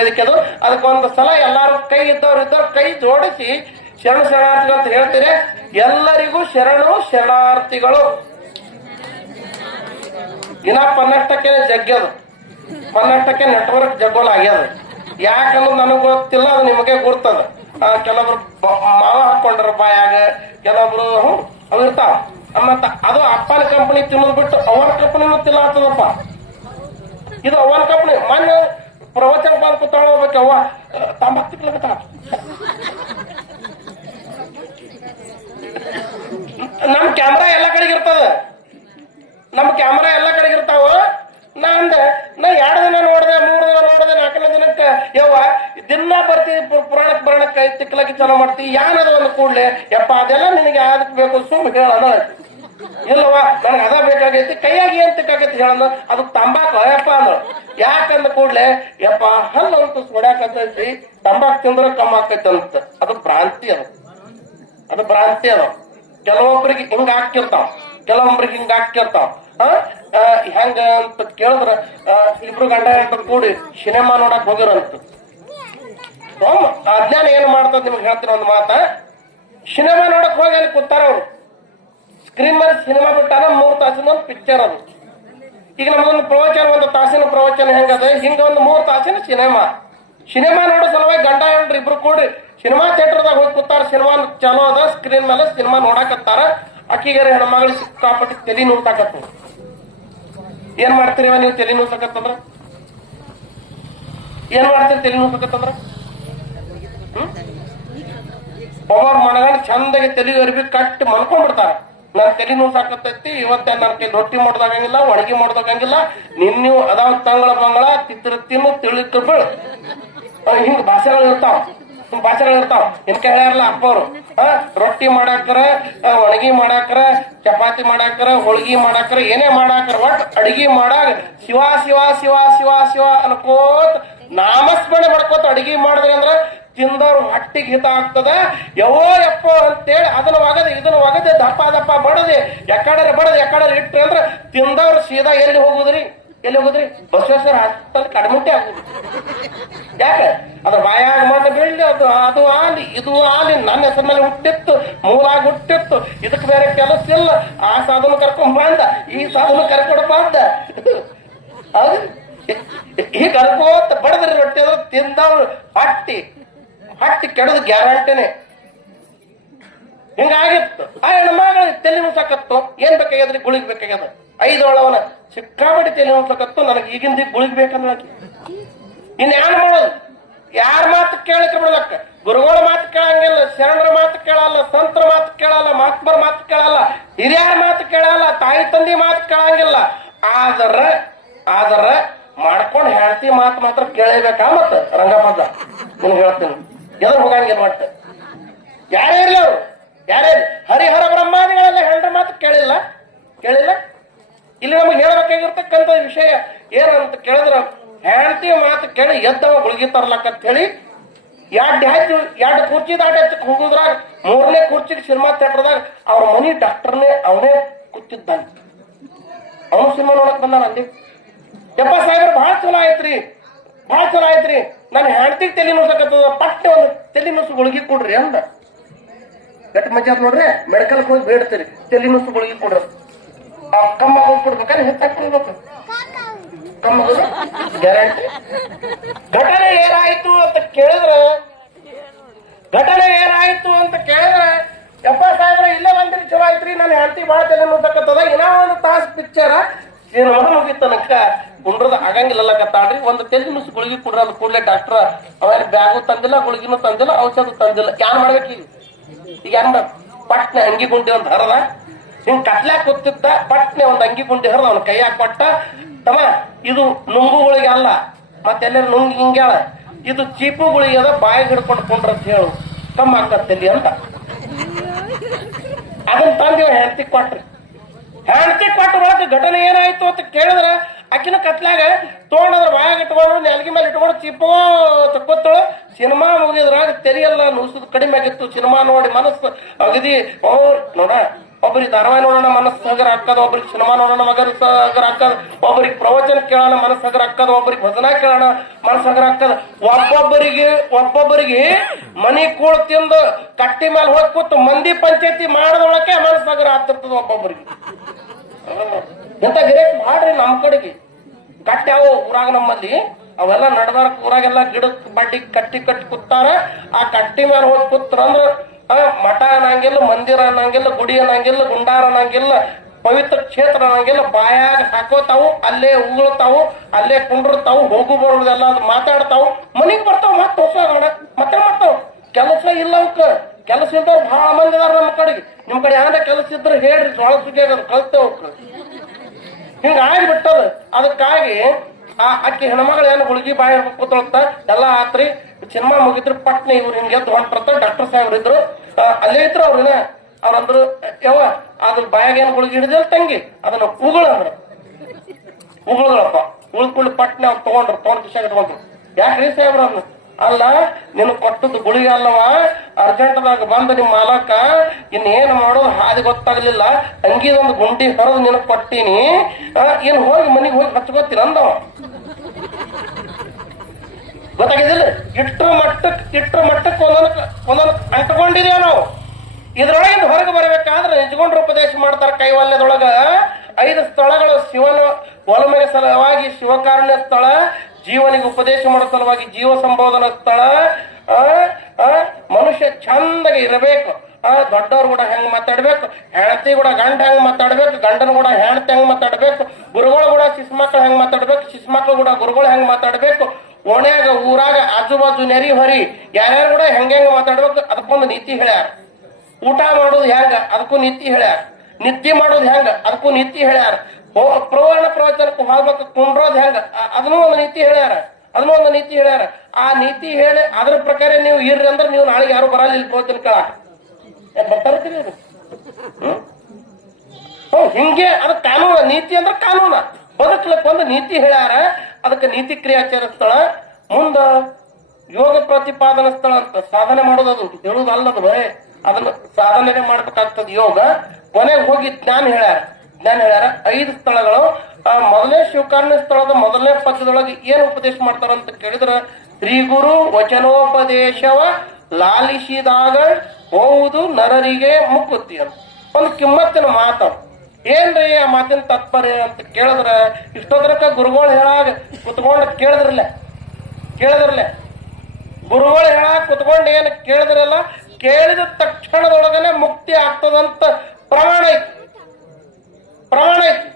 ವೇದಿಕೆ ಅದು? ಅದಕ್ಕೊಂದು ಸಲ ಎಲ್ಲಾರು ಕೈ ಇದ್ದವ್ರು ಇದ್ದವ್ರು ಕೈ ಜೋಡಿಸಿ ಶರಣ ಶರಣಾರ್ಥಿಗಳು ಅಂತ ಹೇಳ್ತೀರಿ. ಎಲ್ಲರಿಗೂ ಶರಣು ಶರಣಾರ್ಥಿಗಳು. ದಿನ ಪನ್ನಷ್ಟಕ್ಕೆ ಜಗ್ಗದು ಪನ್ನಷ್ಟಕ್ಕೆ ನೆಟ್ವರ್ಕ್ ಜಗ್ಗೋಲ್ ಆಗ್ಯದ. ಯಾಕಂದ್ರೆ ನನಗೆ ಗೊತ್ತಿಲ್ಲ, ಅದು ನಿಮಗೆ ಗುರ್ತದ. ಕೆಲವರು ಮಾವ ಹಾಕೊಂಡ್ರ ಬಾಯಾಗ ಕೆಲವೊಬ್ರು ಹ್ಞೂ ಅವು ಇರ್ತಾವ. ಮತ್ತ ಅದು ಅಪ್ಪನ ಕಂಪನಿ ತಿನ್ನೋದು ಬಿಟ್ಟು ಅವನ ಕಂಪನಿನೂ ತಿನ್ನ ಇದು ಅವನ ಕಂಪನಿ ಮೊನ್ನೆ ಪ್ರವಚನ ಬಾಲ್ ಕೂತಾಳ ಹೋಗ್ಬೇಕವ್ವ ತಂಬಾಕ್ ನಮ್ ಕ್ಯಾಮ್ರಾ ಎಲ್ಲ ಕಡೆಗೆ ಇರ್ತದ. ನಮ್ ಕ್ಯಾಮ್ರಾ ಎಲ್ಲ ಕಡೆಗೆ ಇರ್ತಾವ. ನಾ ಅಂದ, ನಾ ಎರಡು ದಿನ ನೋಡಿದೆ, ಮೂರು ದಿನ ನೋಡಿದೆ, ನಾಲ್ಕನೇ ದಿನಕ್ಕೆ, ಯವ್ವ, ದಿನ ಬರ್ತಿ ಪುರಾಣಕ್ಕೆ ಬರೋಣಕ್ಕೆ ತಿಕ್ಲಕ್ಕೆ ಚಲೋ ಮಾಡ್ತಿ, ಯಾನದ ಒಂದು ಕೂಡ್ಲೆ, ಯಪ್ಪ, ಅದೆಲ್ಲ ನಿನಗೆ ಯಾವ್ದಕ್ ಬೇಕು ಸುಮ್ ಹೇಳೋಣ ಇಲ್ಲವ್ವ, ನನಗೆ ಅದ ಬೇಕಾಗೈತಿ, ಕೈಯಾಗಿ ಏನ್ ತಿಕ್ಕಾಗೈತಿ ಹೇಳೋಣ ಅದು ತಂಬಾಕು ಅಯ್ಯಪ್ಪ ಅಂದ್ರ. ಯಾಕಂದ ಕೂಡ್ಲೆ, ಯಪ್ಪ, ಹಲ್ಲು ಅಂತ ಹೊಡ್ಯಾಕತ್ತೈತಿ ತಂಬಾಕ್ ತಿಂದ್ರ ಕಮ್ಮ ಆಕೈತಿ ಅಂತ. ಅದು ಭ್ರಾಂತಿ ಅದು. ಅದು ಭ್ರಾಂತಿ ಅದ. ಕೆಲವೊಬ್ರಿಗೆ ಹಿಂಗ ಹಾಕಿರ್ತಾವ ಕೆಲವೊಬ್ರಿಗೆ ಹಿಂಗ ಹಾಕಿರ್ತಾವ ಹೆಂಗ ಅಂತ ಕೇಳಿದ್ರ ಇಬ್ರು ಗಂಡ ಹೆಂಡ್ರು ಕೂಡಿ ಸಿನಿಮಾ ನೋಡಕ್ ಹೋಗಿರಂತ. ಅಜ್ಞಾನ ಏನ್ ಮಾಡ್ತದ ನಿಮ್ಗೆ ಹೇಳ್ತೀನಿ ಒಂದು ಮಾತ. ಸಿನಿಮಾ ನೋಡಕ್ ಹೋಗಿ ಅಲ್ಲಿ ಕೂತಾರ ಅವ್ರು. ಸ್ಕ್ರೀನ್ ಮೇಲೆ ಸಿನಿಮಾ ಬಿಟ್ಟಾನ ಮೂರ್ ತಾಸಿನ ಒಂದು ಪಿಕ್ಚರ್ ಅದು. ಈಗ ನಮಗೊಂದು ಪ್ರವಚನ, ಒಂದು ತಾಸಿನ ಪ್ರವಚನ ಹೆಂಗದ? ಹಿಂಗ ಒಂದು ಮೂರ್ ತಾಸಿನ ಸಿನಿಮಾ. ಸಿನಿಮಾ ನೋಡೋ ಸಲುವಾಗಿ ಗಂಡ ಹೇಳ್ರಿ ಇಬ್ರು ಕೂಡಿ ಸಿನಿಮಾ ಥಿಯೇಟರ್ದಾಗ ಹೋಗಿ ಕೂತಾರ, ಸಿನಿಮಾ ಚಲೋ ಅದ ಸ್ಕ್ರೀನ್ ಮೇಲೆ ಸಿನಿಮಾ ನೋಡಾಕತ್ತಾರ. ಅಕ್ಕಿಗಾರ ಹೆಣ್ಮಗಳು ಸಿಕ್ಕಾಪಟ್ಟಿ ತಲೆ ನುಡ್ತಾಕತ್ತ ಏನ್ ಮಾಡ್ತೀರಿವ ನೀವು ತಲೆ ನುಡ್ಸಕತ್ತಂದ್ರ ಏನ್ ಮಾಡ್ತೀರಿ ತಲೆ ಹ್ಮ್? ಒಬ್ಬ ಮನಗಂಡ್ ಚಂದಾಗಿ ತಲೆ ಅರ್ಬಿ ಕಟ್ಟಿ ಮನ್ಕೊಂಡ್ಬಿಡ್ತಾರ ನನ್ ತಲೆ ನೋವು ಸಾಕತ್ತೈತಿ ಇವತ್ತೇ ನನ್ ಕೈ ರೊಟ್ಟಿ ಮಾಡ್ದಾಗಂಗಿಲ್ಲ ಒಣಗಿ ಮಾಡ್ದಾಗಂಗಿಲ್ಲ ನಿನ್ನೆ ಅದಾವ ತಂಗಳ ಬಂಗಳ ತಿತ್ತಿರ ತಿನ್ನು ತಿಳಿಕ ಬೀಳು ಆ, ಹಿಂಗ್ ಭಾಷೆಗಳು ಇರ್ತಾವ. ಭಾಷೆಗಳು ಇರ್ತಾವ. ಹೇಳ್ಯಾರಲ್ಲ ಅಪ್ಪವ್ರು. ಆ, ರೊಟ್ಟಿ ಮಾಡಾಕ್ರ ಒಣಗಿ ಮಾಡಾಕ್ರ ಚಪಾತಿ ಮಾಡಾಕ್ರ ಹೋಳ್ಗಿ ಮಾಡಾಕ್ರ ಏನೇ ಮಾಡಾಕ್ರ ಒಟ್ ಅಡಿಗೆ ಮಾಡಾಗ ಶಿವ ಶಿವ ಶಿವ ಶಿವ ಶಿವ ಅನ್ಕೋತ ನಾಮಸ್ಮರಣೆ ಮಾಡ್ಕೋತ ಅಡಿಗೆ ಮಾಡಿದ್ರಿ ಅಂದ್ರ ತಿಂದವ್ರು ಹೊಟ್ಟಿಗೆ ಹಿತ ಆಗ್ತದಯವೋ ಯಪ್ಪೋ ಅಂತೇಳಿ ಅದನ್ನ ಒಗದೆ ಇದನ್ನ ಒಗದೆ ದಪ್ಪ ದಪ್ಪ ಬಡದೆ ಎಕಡೆ ಬಡದೆ ಎಕಡೆ ಇಟ್ರಿ ಅಂದ್ರೆ ತಿಂದವ್ರು ಸೀದಾ ಎಲ್ಲಿ ಹೋಗುದ್ರಿ? ಎಲ್ಲಿ ಹೋಗುದ್ರಿ? ಬಸವೇಶ್ವರ ಹಾಸ್ಪಿಟಲ್ ಕಡಿಮೆ ಆಗುದು ಯಾಕೆ? ಅದ್ರ ಬಾಯಾಗ ಮಣ್ಣು ಬೀಳಿ ಅದು ಅದು ಆಲಿ ಇದು ಆಲಿ ನನ್ನ ಹೆಸರ ಮೇಲೆ ಹುಟ್ಟಿತ್ತು, ಮೂಲಾಗಿ ಹುಟ್ಟಿತ್ತು. ಇದಕ್ಕೆ ಬೇರೆ ಕೆಲಸ ಇಲ್ಲ. ಆ ಸಾಧನ ಕರ್ಕೊಂಡ್ ಬಂದ, ಈ ಸಾಧನ ಕರ್ಕೊಂಡು ಬಂದ. ಹೌದು? ಈ ಕರ್ಕೋತ ಬಡದ್ರಿ ರೊಟ್ಟಿ ಅಂದ್ರೆ ತಿಂದವ್ರು ಹಟ್ಟಿ ಹಟ್ಟಿ ಕೆಡದು ಗ್ಯಾರಂಟಿನೇ. ಹಿಂಗಾಗಿತ್ತು. ಆ ಹೆಣ್ಮಗಳು ತಲೆ ಏನು ಏನ್ ಬೇಕಾಗ್ಯದ್ರಿ? ಗುಳಿಗ್ ಬೇಕಾಗ್ಯದ. ಐದೊಳವನ ಸಿಕ್ಕಾಪಟ್ಟಿ ತಲೆ ನುಸಕತ್ತು ನನಗೆ ಈಗಿಂದ ಗುಳಿಗ್ ಬೇಕಂದ್ರೆ ಇನ್ ಯಾರು ಮಾಡೋದು? ಯಾರ ಮಾತು ಕೇಳಕ್ಕೆ ಬಿಡಲಕ್ಕ? ಗುರುಗಳ ಮಾತು ಕೇಳಂಗಿಲ್ಲ, ಶರಣರ ಮಾತು ಕೇಳಲ್ಲ, ಸಂತರ ಮಾತು ಕೇಳಲ್ಲ, ಮಹಾತ್ಮರ ಮಾತು ಕೇಳಲ್ಲ, ಹಿರಿಯರ ಮಾತು ಕೇಳಲ್ಲ, ತಾಯಿ ತಂದೆ ಮಾತು ಕೇಳಂಗಿಲ್ಲ. ಆದರ ಆದರ ಮಾಡ್ಕೊಂಡು ಹೇಳ್ತಿ ಮಾತು ಮಾತ್ರ ಕೇಳಬೇಕಾ ಮತ್ತ ರಂಗಪದ ನಿಮ್ಗೆ ಹೇಳ್ತೀನಿ. ಎದ್ರ ಹೋಗಂಗೆ ಮಾಡ್ತ ಯಾರೇ ಇರ್ಲಿ ಅವ್ರು, ಯಾರೇ. ಹರಿಹರ ಬ್ರಹ್ಮಾದಿಗಳೆಲ್ಲ ಹೆಂಡ್ರ ಮಾತು ಕೇಳಿಲ್ಲ? ಕೇಳಿಲ್ಲ? ಇಲ್ಲಿ ನಮಗೆ ಹೇಳ್ಬೇಕಾಗಿರ್ತಕ್ಕಂಥ ವಿಷಯ ಏನಂತ ಕೇಳಿದ್ರ, ಹೆಂಡತಿ ಮಾತು ಕೇಳಿ ಎದ್ದವ ಗುಳ್ಗಿ ತರ್ಲಕ್ಕಂತ ಹೇಳಿ ಎರಡು ಆಯ್ತು ಎರಡು ಕುರ್ಚಿ ದಾಟ ಎತ್ತಕ್ ಹೋಗುದ್ರಾಗ, ಮೂರನೇ ಕುರ್ಚಿಗೆ ಸಿನಿಮಾ ಥಿಯೇಟರ್ದಾಗ ಅವ್ರ ಮನಿ ಡಾಕ್ಟರ್ನೇ ಅವನೇ ಕೂತಿದ್ದಾನೆ. ಅವನು ಸಿನಿಮಾ ನೋಡಕ್ ಬಂದಾನ ಅಲ್ಲಿ? ಯಪ್ಪ ಸಾಹೇಬ್ರ, ಭಾಳ ಚಲೋ ಆಯ್ತ್ರಿ, ಭಾಳ ಚಲೋ ಆಯ್ತ್ರಿ. ನನ್ನ ಹೆಂಡತಿಗೆ ತಲೆ ನುಸಕತ್ತದ ಪಟ್ಟ ಒಂದು ತಲೆ ನುಸು ಗುಳಿಗೆ ಕೊಡ್ರಿ ಅಂದ. ಗಟ್ಟ ಮಜಾ ನೋಡ್ರಿ ಮೆಡಿಕಲ್ ಹೋಗಿ ಬೇಡ್ತೀರಿ. ತಲೆ ನುಸು ಗುಳಿಗೆ ಕೊಡ್ರಿ. ಆ ಕಮ್ಮ ಕೊಡ್ಬೇಕಾದ್ರೆ ಹೆಚ್ಚಾಗಿ ಕೊಡ್ಬೇಕು. ಕಮ್ಮ ಗ್ಯಾರಂಟಿ. ಘಟನೆ ಏನಾಯ್ತು ಅಂತ ಕೇಳಿದ್ರ, ಘಟನೆ ಏನಾಯ್ತು ಅಂತ ಕೇಳಿದ್ರ, ಯಪ್ಪ ಸಾಹೇಬ್ರ, ಇಲ್ಲೇ ಬಂದ್ರಿ, ಚಲೋ ಆಯ್ತ್ರಿ. ನನ್ನ ಹೆಂಡತಿ ಭಾಳ ತಲೆ ನುಸಕತ್ತದ ಇನ್ನ ಒಂದು ತಾಸು ಪಿಕ್ಚರ್ ಏನು ಹೋಗಿ ತನಕ ಕುಂಡ್ರದ ಆಗಂಗಿಲ್ಲ ಕತ್ತಾಡ್ರಿ ಒಂದು ತೆಲಿ ನುಸ್ ಗುಳಿಗೆ ಕುಡ್ರ ಅಂದ್ ಕೂಡಲೇ ಡಾಕ್ಟರ್. ಅವ್ರ ಬ್ಯಾಗು ತಂದಿಲ್ಲ, ಗುಳಿಗಿನೂ ತಂದಿಲ್ಲ, ಔಷಧ ತಂದಿಲ್ಲ. ಯಾನ್ ಮಾಡ್ಬೇಕು ಈಗ? ಈಗ ಏನ್ ಪಟ್ನೆ ಅಂಗಿ ಗುಂಡಿ ಒಂದ್ ಹರದ. ಹಿಂಗ್ ಕಟ್ಲಾಕ್ ಕೂತಿದ್ದ ಪಟ್ನೆ ಒಂದ್ ಅಂಗಿ ಗುಂಡಿ ಹರದ ಅವ್ನ ಕೈ ಹಾಕೊಟ್ಟ ತಮ್ಮ, ಇದು ನುಂಗುಗಳಿಗೆ ಅಲ್ಲ ಮತ್ತೆಲ್ಲ ನುಂಗ್ ಹಿಂಗ್ಯಾಳ. ಇದು ಚೀಪುಗಳಿಗೆ ಅದ ಬಾಯಿ ಹಿಡ್ಕೊಂಡು ಕುಂಡ್ರ ಅಂತ ಹೇಳು. ಕಮ್ಮ ಆಕತ್ತಲ್ಲಿ ಅಂತ. ಅದನ್ನ ತಂದಿವ ಹೆಂಡತಿ ಕೊಟ್ರಿ. ಹೆಂಡತಿ ಕೊಟ್ಟ ಒಳಗೆ ಘಟನೆ ಏನಾಯ್ತು ಅಂತ ಕೇಳಿದ್ರ ಆಕಿನ ಕತ್ಲಾಗ ತೊಗೊಂಡ್ರ ಬಾಯಾಗ ಇಟ್ಕೊಂಡು ನೆಲಗಿ ಮೇಲೆ ಇಟ್ಕೊಂಡು ಚಿಪ್ಪೋ ತಕ್ಕೊತ್ತಳು. ಸಿನಿಮಾ ಮುಗಿದ್ರಾಗ ತೆರಿಯಲ್ಲ ನುಸುದ್ ಕಡಿಮೆ ಆಗಿತ್ತು. ಸಿನಿಮಾ ನೋಡಿ ಮನಸ್ಸು ಅಗದಿ ಅವ್ರ ನೋಡ ಒಬ್ಬರಿಗೆ ಧಾರಾವಾಹಿ ನೋಡೋಣ ಮನಸ್ಸು ಹಗರ ಹಾಕದ ಒಬ್ರಿಗೆ ಸಿನಿಮಾ ನೋಡೋಣ ಮಗರ ಹಗರ ಹಾಕದ ಒಬ್ಬರಿಗೆ ಪ್ರವಚನ ಕೇಳೋಣ ಮನಸ್ಸು ಹಗರ ಹಾಕದ ಒಬ್ಬರಿಗೆ ಭಜನ ಕೇಳೋಣ ಮನಸ್ಸು ಹಗರ ಹಾಕದ ಒಬ್ಬೊಬ್ಬರಿಗೆ ಒಬ್ಬೊಬ್ಬರಿಗೆ ಮನಿ ಕೂಳ್ ತಿಂದು ಕಟ್ಟಿ ಮೇಲೆ ಹೋಗಿ ಕೂತು ಮಂದಿ ಪಂಚಾಯತಿ ಮಾಡದೊಳಕ್ಕೆ ಮನಸ್ಸು ಹಗರ ಆಗ್ತಿರ್ತದ ಒಬ್ಬೊಬ್ಬರಿಗೆ. ಎಂತ ಗಿರೇಕ್ ಮಾಡ್ರಿ ನಮ್ ಕಡೆಗೆ. ಕಟ್ಟಿ ಅವು ಊರಾಗ ನಮ್ಮಲ್ಲಿ? ಅವೆಲ್ಲ ನಡೆದಾರ ಊರಾಗೆಲ್ಲ ಗಿಡಕ್ ಬಡ್ಡಿ ಕಟ್ಟಿ ಕಟ್ಟಿ ಕೂತಾರ. ಆ ಕಟ್ಟಿ ಮೇಲೆ ಹೋಗಿ ಕೂತ್ರ ಅಂದ್ರ ಮಠ ಅನ್ನಂಗಿಲ್ಲ, ಮಂದಿರ ಅನ್ನಂಗಿಲ್ಲ, ಗುಡಿ ಅನ್ನಂಗಿಲ್ಲ, ಗುಂಡಾರ ಅನ್ನಂಗಿಲ್ಲ, ಪವಿತ್ರ ಕ್ಷೇತ್ರ ಅನ್ನಂಗಿಲ್ಲ, ಬಾಯಾಗ ಹಾಕೋತಾವು, ಅಲ್ಲೇ ಉಗುಳ್ತಾವು, ಅಲ್ಲೇ ಕುಂಡಿರ್ತಾವು, ಹೋಗು ಬರೋದೆಲ್ಲ ಅದು ಮಾತಾಡ್ತಾವು. ಮನಿಗ್ ಬರ್ತಾವ ಮತ್ತೆ ಹೊಸ ಮತ್ತೆ ಮಾಡ್ತಾವ? ಕೆಲಸ ಇಲ್ಲ ಅವಕ್ಕ ಕೆಲಸ ಇದ್ದವ್ರು ಬಹಳ ಮಂದಿ ಇದಾರ ನಮ್ಮ ಕಡೆಗೆ. ನಿಮ್ ಕಡೆ ಯಾರ ಕೆಲಸ ಇದ್ರೆ ಹೇಳ್ರಿ, ಜೋಳ ಸುಗ್ಗಿಯಾಗ ಕಲ್ತೇವ್ ಅವಕ್ಕ ಹಿಂಗ ಆಗ್ಬಿಟ್ಟದ. ಅದಕ್ಕಾಗಿ ಆ ಅಕ್ಕಿ ಹೆಣ್ಮಗಳು ಏನು ಹುಡುಗಿ ಬಾಯಿ ಕೂತೊಳ್ತ ಎಲ್ಲ ಆತ್ರಿ. ಸಿನಿಮಾ ಮುಗಿದ್ರು ಪಟ್ನೆ ಇವ್ರು ಹಿಂಗೆ ಎದ್ದು ಡಾಕ್ಟರ್ ಸಾಹೇಬ್ರು ಇದ್ರು. ಅಲ್ಲೇ ಇದ್ರು ಅವ್ರನ್ನ ಅವ್ರಂದ್ರು ಯಾವ ಅದ್ರ ಬಾಯಾಗ ಏನು ಹುಡುಗಿ ಹಿಡಿದಿಲ್ಲ ತಂಗಿ. ಅದನ್ನ ಉಗುಳ ಅಂದ್ರೆ. ಉಗುಳಪ್ಪ ಉಳ್ಕೊಂಡು ಪಟ್ನೆ ಅವ್ರು ತಗೊಂಡ್ರು ತಗೊಂಡ್ ಖುಷಿಯಾಗಿ ತಗೊಂಡ್ರು ಯಾಕ್ರಿ ಸಾಹೇಬ್ರ ಅಂದ್ರು ಅಲ್ಲ, ನಿನ್ ಕೊಟ್ಟದ್ದು ಗುಳಿಗೆ ಅಲ್ಲವ? ಅರ್ಜೆಂಟ್ದಾಗ ಬಂದ ನಿಮ್ ಮಾಲಕ, ಇನ್ನೇನ್ ಮಾಡೋ ಹಾದಿ ಗೊತ್ತಾಗ್ಲಿಲ್ಲ. ಅಂಗಿದೊಂದು ಗುಂಡಿ ಹೊರದು ನಿನಗ್ ಕೊಟ್ಟೀನಿ. ಏನ್ ಹೋಗಿ ಮನಿಗ್ ಹೋಗಿ ಹಚ್ಕೋತೀನಿ ಅಂದವ ಗೊತ್ತಾಗಿದಿಲ್ಲ ಇಟ್ರ ಮಟ್ಟಕ್, ಇಟ್ರ ಮಟ್ಟಕ್ಕೆ ಒಂದೊಂದು ಒಂದೊಂದು ಅಂಟ್ಕೊಂಡಿದೇವ ನಾವು? ಇದ್ರೊಳಗಿಂದ ಹೊರಗೆ ಬರಬೇಕಾದ್ರೆ ನಿಜಗೊಂಡ್ರ ಉಪದೇಶ ಮಾಡ್ತಾರ ಕೈವಲ್ಯದೊಳಗ. ಐದು ಸ್ಥಳಗಳು ಶಿವನ ಒಲಮೆಯ ಸಲುವಾಗಿ ಶಿವಕಾರುಣ್ಯ ಸ್ಥಳ ಜೀವನಿಗೆ ಉಪದೇಶ ಮಾಡೋ ಸಲುವಾಗಿ ಜೀವ ಸಂಬೋಧನ ಸ್ಥಳ ಮನುಷ್ಯ ಚಂದಗೆ ಇರಬೇಕು. ಆ, ದೊಡ್ಡವ್ರು ಕೂಡ ಹೆಂಗ್ ಮಾತಾಡ್ಬೇಕು? ಹೆಂಡತಿ ಕೂಡ ಗಂಡ ಹೆಂಗ್ ಮಾತಾಡ್ಬೇಕು? ಗಂಡನ ಕೂಡ ಹೆಂಡತಿ ಹೆಂಗ್ ಮಾತಾಡ್ಬೇಕು? ಗುರುಗಳು ಕೂಡ ಶಿಸ್ಮಕ್ಳು ಹೆಂಗ್ ಮಾತಾಡ್ಬೇಕು? ಶಿಸ್ಮಕ್ಳು ಕೂಡ ಗುರುಗಳು ಹೆಂಗ್ ಮಾತಾಡ್ಬೇಕು? ಓಣ್ಯಾಗ ಊರಾಗ ಆಜು ಬಾಜು ನೆರಿ ಹೊರಿ, ಯಾರ್ಯಾರು ಕೂಡ ಹೆಂಗ್ ಹೆಂಗ್ ಮಾತಾಡ್ಬೇಕು? ಅದಕ್ಕೊಂದು ನೀತಿ ಹೇಳ್ಯಾರ. ಊಟ ಮಾಡೋದು ಹೆಂಗ? ಅದಕ್ಕೂ ನೀತಿ ಹೇಳ್ಯಾರ. ನಿದ್ದೆ ಮಾಡೋದು ಹೆಂಗ? ಅದಕ್ಕೂ ನೀತಿ ಹೇಳ್ಯಾರ. ಪ್ರವರ್ಣ ಪ್ರವಚನಕ್ಕೆ ಹೋಗ್ಬೇಕು ಕುಂಡ್ರೋದ್ ಹೆಂಗ? ಅದನ್ನೂ ಒಂದು ನೀತಿ ಹೇಳ್ಯಾರ. ಅದನ್ನೂ ಒಂದು ನೀತಿ ಹೇಳ್ಯಾರ. ಆ ನೀತಿ ಹೇಳಿ, ಅದ್ರ ಪ್ರಕಾರ ನೀವು ಇರ್ರಿ ಅಂದ್ರೆ ನೀವು ನಾಳೆ ಯಾರು ಬರಲ್ಲ ಇಲ್ಲಿ ಪ್ರವಚನ ಏನ್ ಬರ್ತಾರತ್ತೀರಿ ಹಿಂಗೆ ಅದ ಕಾನೂನ, ನೀತಿ ಅಂದ್ರೆ ಕಾನೂನ. ಬದುಕ್ಲಕ್ ಒಂದು ನೀತಿ ಹೇಳ್ಯಾರ, ಅದಕ್ಕೆ ನೀತಿ ಕ್ರಿಯಾಚಾರ ಸ್ಥಳ. ಮುಂದ ಯೋಗ ಪ್ರತಿಪಾದನಾ ಸ್ಥಳ ಅಂತ ಸಾಧನೆ ಮಾಡೋದು ಅದು ಅದು ಬರೇ ಅದನ್ನ ಸಾಧನೆ ಮಾಡ್ಬೇಕಾಗ್ತದ ಯೋಗ. ಕೊನೆಗೆ ಹೋಗಿ ಜ್ಞಾನ ಹೇಳ್ಯಾರ. ಜ್ಞಾನ ಹೇಳ್ಯಾರ? ಐದು ಸ್ಥಳಗಳು. ಆ ಮೊದಲನೇ ಶಿವಕಾರಣ ಸ್ಥಳದ ಮೊದಲನೇ ಪದ್ಯದೊಳಗೆ ಏನ್ ಉಪದೇಶ ಮಾಡ್ತಾರ ಅಂತ ಕೇಳಿದ್ರ ಶ್ರೀ ಗುರು ವಚನೋಪದೇಶವ ಲಾಲಿಸಿದಾಗ ಓದು ನರರಿಗೆ ಮುಕ್ಕುತ್ತಿ ಅಂತ. ಒಂದು ಕಿಮ್ಮತ್ತಿನ ಮಾತು ಏನ್ರಿ ಆ ಮಾತಿನ ತಾತ್ಪರ್ಯ ಅಂತ ಕೇಳಿದ್ರ? ಇಷ್ಟೋದ್ರಕ್ಕ ಗುರುಗಳು ಹೇಳಾಗ ಕುತ್ಕೊಂಡು ಕೇಳಿದ್ರಲ್ಲ? ಕೇಳಿದ್ರಲ್ಲ? ಗುರುಗಳು ಹೇಳಾಗ ಕುತ್ಕೊಂಡು ಏನು ಕೇಳಿದ್ರಲ್ಲ? ಕೇಳಿದ ತಕ್ಷಣದೊಳಗನೆ ಮುಕ್ತಿ ಆಗ್ತದಂತ ಪ್ರಮಾಣ ಐತಿ. ಪ್ರಮಾಣ ಐತಿ.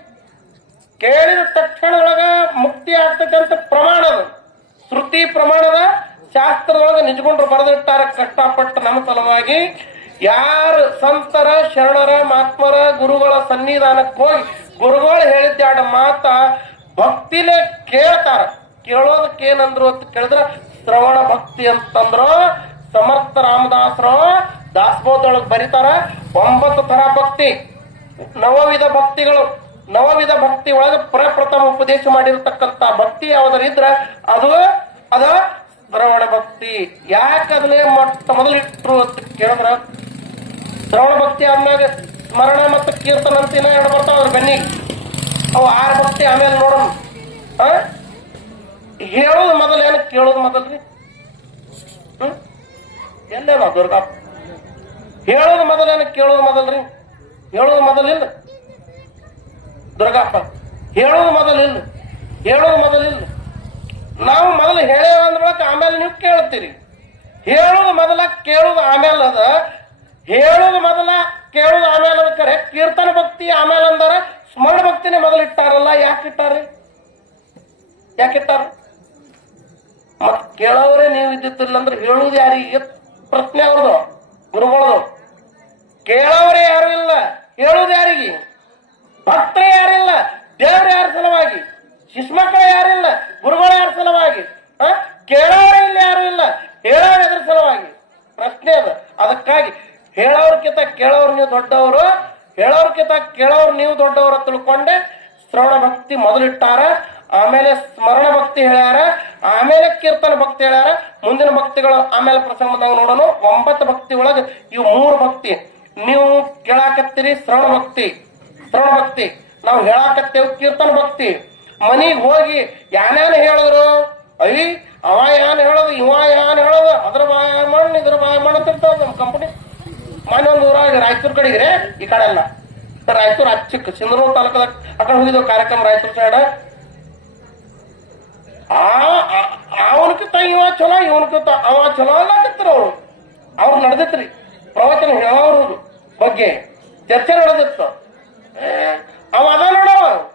ಕೇಳಿದ ಒಳಗ ಮುಕ್ತಿ ಆಗ್ತಕ್ಕಂಥ ಅಂತ ಪ್ರಮಾಣ ಅದು. ಶ್ರುತಿ ಪ್ರಮಾಣದ ಶಾಸ್ತ್ರದೊಳಗ ನಿಜಗೊಂಡ್ರು ಬರೆದಿಟ್ಟಾರ ಕಷ್ಟಪಟ್ಟ ನಮ್ಮ ಸಲುವಾಗಿ. ಯಾರು ಸಂತರ, ಶರಣರ, ಮಹಾತ್ಮರ, ಗುರುಗಳ ಸನ್ನಿಧಾನಕ್ಕೆ ಹೋಗಿ ಗುರುಗಳು ಹೇಳಿದ್ದಾಡ ಮಾತ ಭಕ್ತಿನೇ ಕೇಳ್ತಾರ. ಕೇಳೋದಕ್ಕೆ ಏನಂದ್ರು ಅಂತ ಕೇಳಿದ್ರ ಶ್ರವಣ ಭಕ್ತಿ ಅಂತಂದ್ರು ಸಮರ್ಥ ರಾಮದಾಸರು ದಾಸಬೋಧೊಳಗೆ ಬರೀತಾರ. ಒಂಬತ್ತು ತರ ಭಕ್ತಿ. ನವವಿಧ ಭಕ್ತಿಗಳು, ನವವಿಧ ಭಕ್ತಿ ಒಳಗೆ ಪ್ರಪ್ರಥಮ ಉಪದೇಶ ಮಾಡಿರ್ತಕ್ಕಂತ ಭಕ್ತಿ ಯಾವ್ದಾರ ಅದು, ಅದ ಶ್ರವಣ ಭಕ್ತಿ. ಯಾಕೆ ಅದನ್ನೇ ಮೊಟ್ಟ ಮೊದಲು ಇಟ್ರು ಅಂತ ಕೇಳಿದ್ರ ಶ್ರವಣ ಭಕ್ತಿ ಆದ್ಮೇಲೆ ಸ್ಮರಣ ಮತ್ತು ಕೀರ್ತನ ಅಂತ ಇನ್ನ ಎರಡು ಬರ್ತಾವ ಬೆನ್ನಿಗೆ ಅವು ಆರು ಭಕ್ತಿ ಆಮೇಲೆ ನೋಡೋಣ? ಹೇಳೋದು ಮೊದಲು ಏನು, ಕೇಳೋದು ಮೊದಲ್ರಿ ಹ್ಮ್? ಎಲ್ಲೇನೋ ದುರ್ಗಾ? ಹೇಳೋದು ಮೊದಲೇನು ಕೇಳೋದು ಮೊದಲ್ರಿ ಹೇಳೋದು ಮೊದಲಿಲ್ಲ. ದುರ್ಗಪ್ಪ, ಹೇಳೋದು ಮೊದಲಿಲ್ಲ. ಹೇಳೋದು ಮೊದಲಿಲ್ಲ. ನಾವು ಮೊದಲು ಹೇಳೇವ ಅಂದ್ರೊಳಗೆ ಆಮೇಲೆ ನೀವು ಕೇಳ್ತೀರಿ ಹೇಳೋದು ಮೊದಲ ಕೇಳೋದು ಆಮೇಲೆ ಅದ. ಹೇಳೋದು ಮೊದಲ ಕೇಳೋದು ಆಮೇಲೆ ಅದ ಕರೆ. ಕೀರ್ತನ ಭಕ್ತಿ ಆಮೇಲೆ ಅಂದರ. ಸ್ಮರಣ ಭಕ್ತಿನೇ ಮೊದಲು ಇಟ್ಟಾರಲ್ಲ, ಯಾಕೆ ಇಟ್ಟಾರ್ರಿ ಯಾಕೆ ಇಟ್ಟಾರ? ಮತ್ ಕೇಳೋರೇ ನೀವು ಇದ್ದಿತ್ತಿಲ್ಲ ಅಂದ್ರೆ ಹೇಳುವುದು ಯಾರಿಗೆ? ಪ್ರಶ್ನೆ ಅವ್ರದು ಗುರುಗಳದು ಕೇಳೋರೇ ಯಾರು ಇಲ್ಲ. ಹೇಳುವುದು ಯಾರಿಗೆ? ಭಕ್ತರು ಯಾರಿಲ್ಲ, ದೇವ್ರ ಯಾರ ಸಲುವಾಗಿ? ಶಿಷ್ಮಕ್ಕಳೇ ಯಾರಿಲ್ಲ, ಗುರುಗಳು ಯಾರ ಸಲುವಾಗಿ? ಕೇಳೋರ ಇಲ್ಲಿ ಯಾರು ಇಲ್ಲ, ಹೇಳೋರು ಎದ್ರ ಸಲುವಾಗಿ? ಪ್ರಶ್ನೆ ಅದು. ಅದಕ್ಕಾಗಿ ಹೇಳೋರ್ಕಿಂತ ಕೇಳೋರು ನೀವು ದೊಡ್ಡವರು, ಹೇಳೋರ್ಕಿಂತ ಕೇಳೋರು ನೀವು ದೊಡ್ಡವರು ತಿಳ್ಕೊಂಡೆ ಶ್ರವಣ ಭಕ್ತಿ ಮೊದಲಿಟ್ಟಾರ, ಆಮೇಲೆ ಸ್ಮರಣ ಭಕ್ತಿ ಹೇಳ್ಯಾರ, ಆಮೇಲೆ ಕೀರ್ತನ ಭಕ್ತಿ ಹೇಳ್ಯಾರ, ಮುಂದಿನ ಭಕ್ತಿಗಳು ಆಮೇಲೆ ಪ್ರಸಂಗದಾಗ ನೋಡೋಣ. ಒಂಬತ್ತು ಭಕ್ತಿ ಒಳಗೆ ಇವು ಮೂರು ಭಕ್ತಿ. ನೀವು ಕೇಳಾಕತ್ತೀರಿ ಶ್ರವಣ ಭಕ್ತಿ ಶ್ರವಣ ಭಕ್ತಿ. ನಾವು ಹೇಳಾಕತ್ತೇವೆ ಕೀರ್ತನ ಭಕ್ತಿ. ಮನಿಗ್ ಹೋಗಿ ಯಾನೇನು ಹೇಳಿದ್ರು? ಅಯ್ಯ, ಅವ ಯಾನ್ ಹೇಳೋದು, ಇವ ಯಾನ್ ಹೇಳೋದು? ಅದ್ರ ಬಾಯ ಮಣ್ಣು, ಇದ್ರ ಬಾಯ ಮಣ್ಣು ಅಂತ ಇರ್ತಾವ ನಮ್ಮ ಕಂಪನಿ. ಮನೆ ಒಂದು ಊರಾಗ ರಾಯಚೂರ್ ಕಡೆಗೆ ಈ ಕಡೆ ಅಲ್ಲ ರಾಯಚೂರು ಅಚ್ಚಕ್ಕೆ ಸಿಂಧನೂರು ತಾಲೂಕದ ಆ ಕಡೆ ಕಾರ್ಯಕ್ರಮ ರಾಯಚೂರು ಸೈಡ್ ಅವನಕ್ಕಿಂತ ಇವ ಚಲೋ ಇವನಕ್ಕಿಂತ ಅವ ಚಲೋ ಅಲ್ಲ ಅವ್ರು. ಅವ್ರು ನಡೆದಿತ್ರಿ. ಪ್ರವಚನ ಹೇಳೋರು ಬಗ್ಗೆ ಚರ್ಚೆ ನಡೆದಿತ್ತು. ಅವ ಅದ ನೋಡವ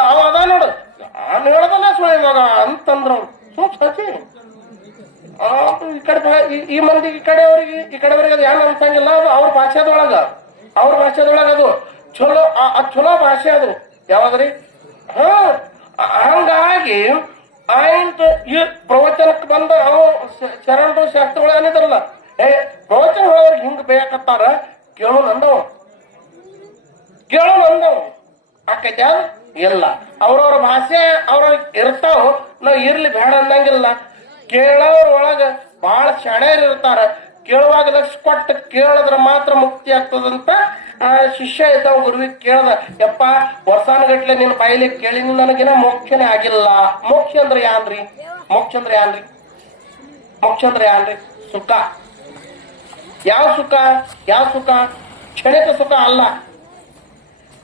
ಅವ ಅದ ನೋಡು. ನಾನು ಹೇಳದಲ್ಲ ಸುಳ್ಳಿ ಮಗ ಅಂತಂದ್ರು ಸುಮ್ ಸಚಿ. ಈ ಕಡೆ ಈ- ಮಂದಿ ಈ ಕಡೆಯವರಿಗೆ ಈ ಕಡೆಯವರಿಗೆ ಅದು ಯಾರು ಅನ್ಸಂಗಿಲ್ಲ. ಅದು ಅವ್ರ ಭಾಷೆದೊಳಗ. ಅವ್ರ ಭಾಷೆದೊಳಗ ಅದು ಚಲೋ, ಆ- ಚಲೋ ಭಾಷೆ ಅದು. ಯಾವಾಗ್ರಿ? ಹಾ, ಹಂಗಾಗಿ ಆಯ್ತು ಈ ಪ್ರವಚನಕ್ಕೆ ಬಂದ ಅವು ಶರಣರು ಶಾಸ್ತ್ರಗಳು ಏನಿದಾರಲ್ಲ ಏ ಪ್ರವಚನ ಹೇಳೋರಿಗೆ ಹಿಂಗ್ ಬೇಕತ್ತಾರ? ಕೇಳೋ ನಂದವ ಕೇಳೋ ನಂದವ ಆಕೈತೆ ಅದು? ಇಲ್ಲ. ಅವ್ರವ್ರ ಭಾಷೆ ಅವ್ರವ್ರ ಇರ್ತಾವ. ನಾವ್ ಇರ್ಲಿ ಬೇಡ ಅನ್ನಂಗಿಲ್ಲ. ಕೇಳೋರ್ ಒಳಗ ಬಹಳ ಶಾಣ್ಯರು ಇರ್ತಾರ. ಕೇಳುವಾಗ ಲಕ್ಷ ಕೊಟ್ಟು ಕೇಳಿದ್ರ ಮಾತ್ರ ಮುಕ್ತಿ ಆಗ್ತದಂತ, ಆ, ಶಿಷ್ಯ ಇದ್ದಾವ ಗುರುವಿಗೆ ಕೇಳ್ದ, ಯಪ್ಪ, ವರ್ಷಾನುಗಟ್ಲೆ ನಿನ್ನ ಬಾಯಿಲಿ ಕೇಳಿನ ನನಗಿನ ಮೋಕ್ಷನೇ ಆಗಿಲ್ಲ. ಮೋಕ್ಷ ಅಂದ್ರೆ ಯಾನ್ರಿ? ಮೋಕ್ಷ ಅಂದ್ರೆ ಯಾನ್ರಿ? ಮೋಕ್ಷ ಅಂದ್ರೆ ಯಾನ್ರಿ? ಸುಖ. ಯಾವ ಸುಖ? ಯಾವ ಸುಖ? ಕ್ಷಣಿಕ ಸುಖ ಅಲ್ಲ.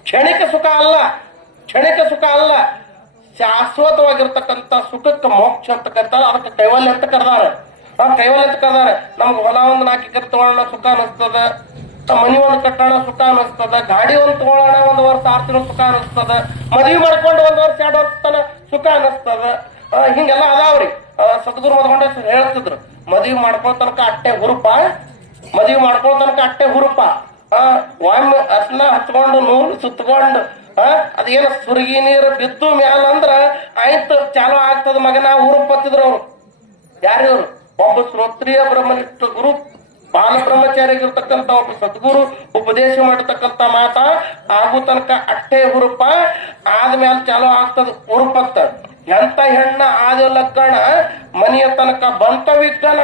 ಕ್ಷಣಿಕ ಸುಖ ಅಲ್ಲ. ಕ್ಷಣಿಕ ಸುಖ ಅಲ್ಲ. ಶಾಶ್ವತವಾಗಿರ್ತಕ್ಕಂಥ ಸುಖಕ್ಕೆ ಮೋಕ್ಷ ಅಂತ ಕರ್ತಾರ. ಅದಕ್ಕೆ ಕೈವಲ್ಯ ಅಂತ ಕರ್ದಾರ ಆ ಕೈವಲ್ಯ ಅಂತ ಕರ್ದಾರ ನಮ್ಗೆ ಹೊಲ ಒಂದು ನಾಲ್ಕು ಎಕರೆ ತಗೊಳ್ಳೋಣ, ಸುಖ ಅನಿಸ್ತದ. ಮನಿ ಒಂದು ಕಟ್ಟೋಣ, ಸುಖ ಅನಿಸ್ತದ. ಗಾಡಿ ಒಂದು ತಗೊಳ್ಳೋಣ, ಒಂದು ವರ್ಷ ಆರು ತಿಂಗಳು ಸುಖ ಅನಿಸ್ತದ. ಮದುವೆ ಮಾಡ್ಕೊಂಡು ಒಂದು ವರ್ಷ, ಎರಡು ವರ್ಷ ತನ ಸುಖ ಅನಿಸ್ತದ. ಹಿಂಗೆಲ್ಲ ಅದಾವ್ರಿ. ಸದ್ಗುರು ಮದ್ಕೊಂಡ ಹೇಳ್ತಿದ್ರು. ಮದುವೆ ಮಾಡ್ಕೋ ತನಕ ಅಟ್ಟೆ ಹುರುಪ ಮದುವೆ ಮಾಡ್ಕೊಳ್ಳೋ ತನಕ ಅಟ್ಟೆ ಹುರುಪ. ಆ, ಒಮ್ಮೆ ಅರ್ಶನ ಹಚ್ಕೊಂಡು ನೂಲು ಸುತ್ತಕೊಂಡು ಆ, ಅದೇನ ಸುರ್ಗಿ ನೀರು ಬಿದ್ದು ಮ್ಯಾಲ ಅಂದ್ರ ಆಯ್ತು, ಚಾಲು ಆಗ್ತದ ಮಗನ, ಹುರುಪ್ ಹತ್ತಿದ್ರು ಅವ್ರು. ಯಾರಿವ್ರು ಒಬ್ಬ ಶ್ರೋತ್ರಿಯ ಬ್ರಹ್ಮನಿಷ್ಠ ಗುರು, ಬಾಲ ಬ್ರಹ್ಮಚಾರಿಗಿರ್ತಕ್ಕಂಥ ಒಬ್ಬ ಸದ್ಗುರು, ಉಪದೇಶ ಮಾಡತಕ್ಕಂತ ಮಾತ, ಆಗು ತನಕ ಅಟ್ಟೆ ಹುರುಪ, ಆದ್ಮೇಲೆ ಚಾಲು ಆಗ್ತದ ಹುರುಪತ್ತ ಎಂತ ಹೆಣ್ಣ ಆದ ಲಗ್ಗಣ ಮನೆಯ ತನಕ ಬಂತ ವಿಜ್ಞಾನ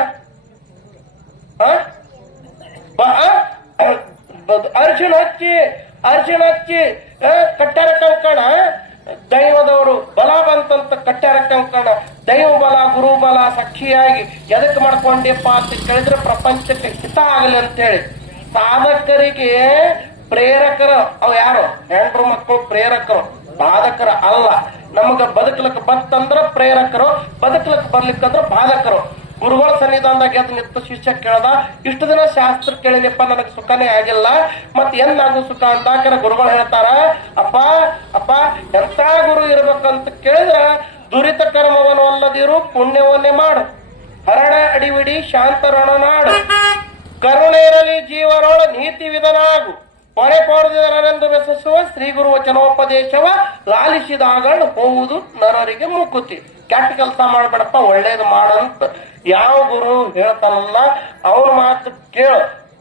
ಅರ್ಜುನ ಹಚ್ಚಿ, ಅರ್ಜುನ್ ಹಚ್ಚಿ ಕಟ್ಟಾರ ಕಂಕಣ ದೈವದವರು ಬಲ ಬಂತಂತ ಕಟ್ಟಾರ ಕಂಕಣ ದೈವ ಬಲ ಗುರು ಬಲ ಸಖಿಯಾಗಿ ಎದಕ್ ಮಾಡ್ಕೊಂಡಿಯಪ್ಪ ಅಂತ ಕೇಳಿದ್ರೆ ಪ್ರಪಂಚಕ್ಕೆ ಹಿತ ಆಗಲಿ ಅಂತೇಳಿ. ಸಾಧಕರಿಗೆ ಪ್ರೇರಕರು, ಅವ್ ಯಾರು? ಹೆಂಡ್ರು ಮಕ್ಕಳು ಪ್ರೇರಕರು. ಬಾಧಕರ ಅಲ್ಲ. ನಮಗ ಬದುಕಲಕ್ ಬಂತಂದ್ರ ಪ್ರೇರಕರು ಬದುಕಲಕ್ ಬರ್ಲಿಕ್ಕಂದ್ರ ಬಾಧಕರು. ಗುರುಗಳ ಸನ್ನಿಧಾನದಾಗ ಎದ್ದು ನಿಂತು ಶಿಷ್ಯ ಕೇಳ್ದ, ಇಷ್ಟು ದಿನ ಶಾಸ್ತ್ರ ಕೇಳಿನಪ್ಪ ನನಗೆ ಸುಖನೇ ಆಗಿಲ್ಲ. ಮತ್ ಎಂದಾಗು ಸುಖ ಅಂತ ಅಂದಾಕರ ಗುರುಗಳು ಹೇಳ್ತಾರ, ಅಪ್ಪ ಅಪ್ಪ, ಎಂತ ಗುರು ಇರ್ಬೇಕಂತ ಕೇಳಿದ್ರ ದುರಿತ ಕರ್ಮವನ್ನು ಅಲ್ಲದಿರು ಪುಣ್ಯವನ್ನೇ ಮಾಡು. ಹರಣ ಅಡಿವಿಡಿ ಶಾಂತ ರಣನಾಡು ಕರುಣೆ ಇರಲಿ ಜೀವನೊಳ ನೀತಿ ವಿಧನಾಗು. ಪೊರೆ ಪೋರ್ದಿದರೆಂದು ಬೆಸಸುವ ಶ್ರೀ ಗುರು ವಚನೋಪದೇಶವ ಲಾಲಿಸಿದಾಗ ಹೋಗುವುದು ನರರಿಗೆ ಮುಕ್ಕುತಿ ಕೆಟ್ಟ ಕೆಲಸ ಮಾಡಬೇಡಪ್ಪ, ಒಳ್ಳೇದು ಮಾಡಂತ ಯಾವ ಗುರು ಹೇಳ್ತಾನಲ್ಲ ಅವ್ರ ಮಾತು ಕೇಳು.